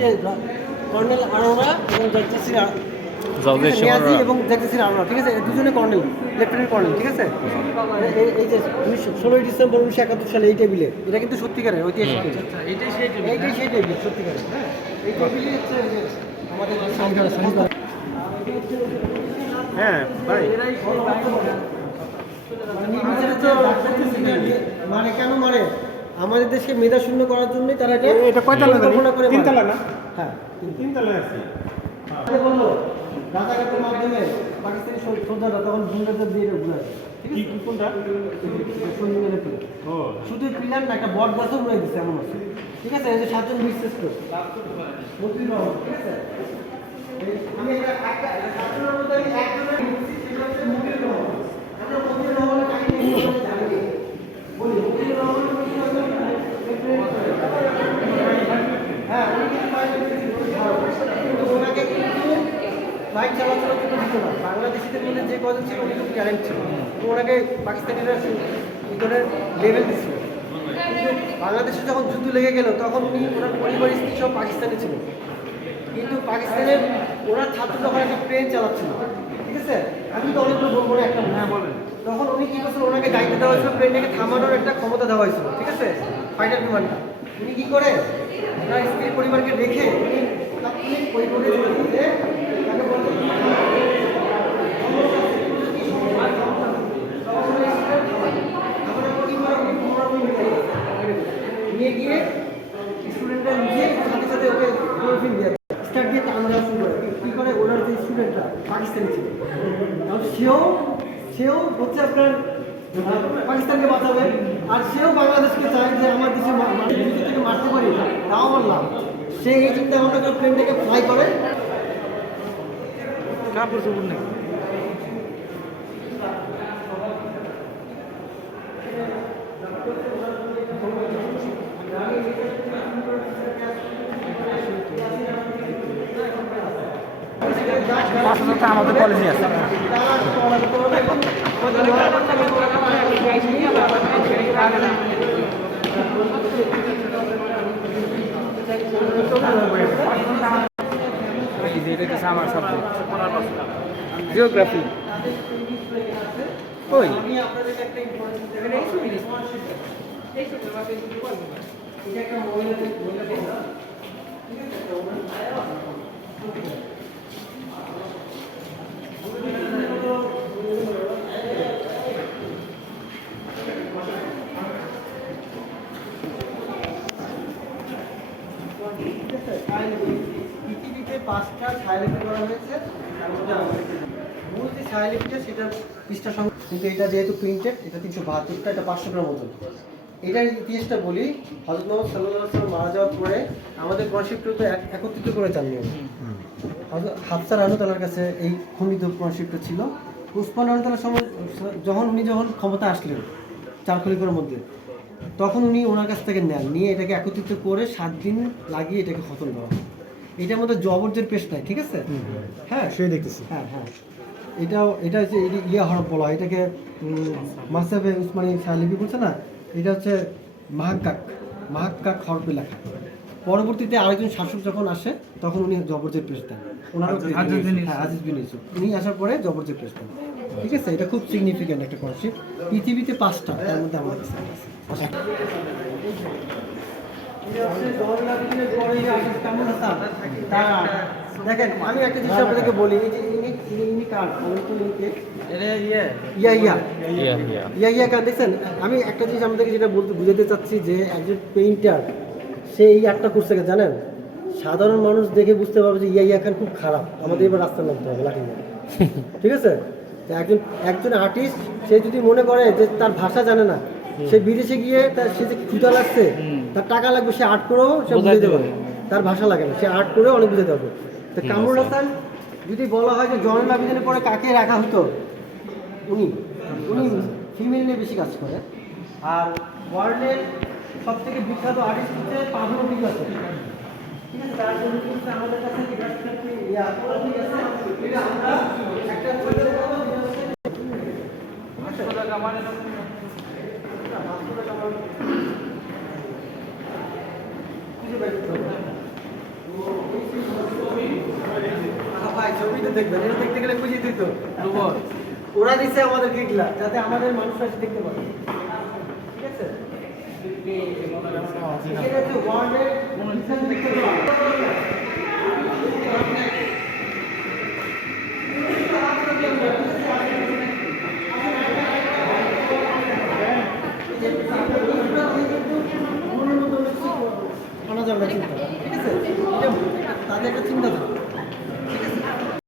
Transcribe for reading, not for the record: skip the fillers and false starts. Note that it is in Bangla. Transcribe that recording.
যে কর্নেল আরোরা এবং নিয়াজি এবং জাগতেসির আরোরা, ঠিক আছে, দুজনে কর্নেল, লেফটেন্যান্ট কর্নেল, ঠিক আছে। এই যে 16ই ডিসেম্বর 1971 সালে এই টেবিলে, এটা কিন্তু সত্যিকারের ঐতিহাসিক টেবিল। এইটাই সেই টেবিল সত্যিকারের। হ্যাঁ, এই টেবিলই হচ্ছে আমাদের হ্যাঁ ভাই, মানে কেন মানে আমাদের দেশকে মেধা শূন্য করার জন্যই তারা এটা কয়তলা পরিকল্পনা করে তিনতলা না? হ্যাঁ, তিনতলা আছে। বললো রাজাঘাটের মাধ্যমে পাকিস্তানি সোলজাররা তখন ভুঙ্গাদের দিয়ে ঘুরে আসে, ঠিক আছে। কোনটা? ও, শুধু পিলার না, একটা বট গাছও উড়াই দিচ্ছে এমন আছে, ঠিক আছে। এই যে 7 জন বীরশ্রেষ্ঠ মন্ত্রী, ঠিক আছে। আমি একটা ছাত্রের মধ্যে আমি একজনের নিচ্ছি, সেটা হচ্ছে মুজিবুর রহমান। আমরা মুজিবুর রহমানের কাহিনী জানি, বলি মুজিবুর রহমানের হ্যাঁ, উনি কিন্তু ওনাকে কিন্তু ফ্লাইট চলাচলের জন্য দিত না। বাংলাদেশিদের মধ্যে যে কজন ছিল উনি খুব ট্যালেন্ট ছিল, তো ওনাকে পাকিস্তানিরা এই ধরনের লেভেল দিচ্ছিল। কিন্তু বাংলাদেশে যখন যুদ্ধ লেগে গেল তখন উনি ওনার পরিবার স্ত্রী সব পাকিস্তানি ছিল, কিন্তু পাকিস্তানের ওনার ছাত্র যখন একটা প্লেন চালাচ্ছিল, ঠিক আছে, আমি তো অনেকগুলো বলবো না, একটা হ্যাঁ বলেন। তখন উনি কী করছিল, ওনাকে দায়িত্ব দেওয়া হয়েছিল প্লেনটাকে থামানোর একটা ক্ষমতা দেওয়া হয়েছিল, ঠিক আছে, ফাইটার বিমানটা। উনি কী করে ওনার স্ত্রীর পরিবারকে রেখে উনি তাৎক্ষণিক ওই করে যে তাকে বলতে নিয়ে গিয়ে স্টুডেন্টরা নিজে সাথে সাথে ওকে ক্লোরোফিন দিয়ে স্টার্ট দিয়ে টান দেওয়া শুরু করে। কী করে ওনার যে স্টুডেন্টরা পাকিস্তানি ছিল, কারণ সেও হচ্ছে আপনার পাকিস্তানকে বাঁচাবে, আর সেও বাংলাদেশকে চায় যে আমার দেশে মানুষ থেকে মারতে পারি, তাও আমার লাভ। সে এই চিন্তা ভাবনা করে প্লেনটাকে ফ্লাই করে। কাপড় চোপড় নেই। আমাদের কলেজে আছে। আমার সাবজেক্ট জিওগ্রাফি। ওই পৃথিবীতে 5টা ছায়ালিপি করা হয়েছে, তার মধ্যে মূল যে ছায়ালিপিটা সেটা পৃষ্ঠা সংখ্যা, কিন্তু এটা যেহেতু প্রিন্টেড, এটা 372টা, এটা 500 গ্রাম ওজন। এটার ইতিহাসটা বলি, হযরত মুহাম্মদ সাল্লাল্লাহু আলাইহি ওয়াসাল্লাম মারা যাওয়ার পরে আমাদের কনসেপ্টটা একত্রিত করে চালিয়ে হাফসা রাহমাতুল্লাহর কাছে এই খণ্ডিত কনসেপ্টটা ছিল। উসমান রাহমাতুল্লাহর সময় যখন ক্ষমতা আসলেন চারখলিফার মধ্যে, তখন উনি ওনার কাছ থেকে নেন, নিয়ে এটাকে একত্রিত করে 7 দিন লাগিয়ে এটাকে খতম করা হয়। এটার মধ্যে জবরজের পেশ নাই, ঠিক আছে। হ্যাঁ, সেই দেখতেছি। হ্যাঁ হ্যাঁ, এটা হচ্ছে ইয়া হরফ বলা হয় এটাকে, মাসাবে উসমানী ছায়ালিপি বলছে না, এটা হচ্ছে মাহাক্কাক হরফে লেখা। পরবর্তীতে আরেকজন শাসক যখন আসে তখন উনি জবরজের পেশ দেন, ওনারও আজিজ বিন ইউসুফ, উনি আসার পরে জবরজের পেশ দেন, ঠিক আছে। এটা খুব সিগনিফিক্যান্ট একটা কনসেপ্ট। পৃথিবীতে 5টা, তার মধ্যে আমাদের কাছে আছে। দেখেন, আমি একটা জিনিস আপনাদেরকে বলি, এই যে ইনি কার ইয়া কার দেখছেন। আমি একটা জিনিস আপনাদেরকে যেটা বুঝাতে চাচ্ছি যে একজন পেইন্টার সে এই আর্টটা করছে, জানেন, সাধারণ মানুষ দেখে বুঝতে পারবে যে ইয়া খান খুব খারাপ, আমাদের এবার রাস্তার নামতে হবে লাঠি নিয়ে, ঠিক আছে। একজন আর্টিস্ট সে যদি মনে করে যে তার ভাষা জানে না, সে বিদেশে গিয়ে সে যে ক্ষুধা লাগছে, তার টাকা লাগবে, সে আর্ট করেও সে বুঝাতে পারবে, তার ভাষা লাগে না, সে আর্ট করেও অনেক বুঝাতে পারবে। তো কামরুল হাসান যদি বলা হয় যে জয়নুল আবেদিনের পরে কাকে রাখা হতো, উনি ফিমেল নিয়ে বেশি কাজ করে। আর ওয়ার্ল্ডের সব থেকে বিখ্যাত আর্টিস্ট হচ্ছে পাবলো পিকাসো, ঠিক আছে। তার জন্য আমাদের কাছে আমরা একটা দেখবেন, এটা দেখতে গেলে বুঝিয়ে দিত। রোবট ওরা দিচ্ছে আমাদেরকে এগুলা, যাতে আমাদের মানুষরা এসে দেখতে পারে। ঠিক আছে? এটা হচ্ছে ওয়ার্ল্ডের আনা যাবে না চিন্তা। ঠিক আছে? এটা তাদের একটা চিন্তা থাকে।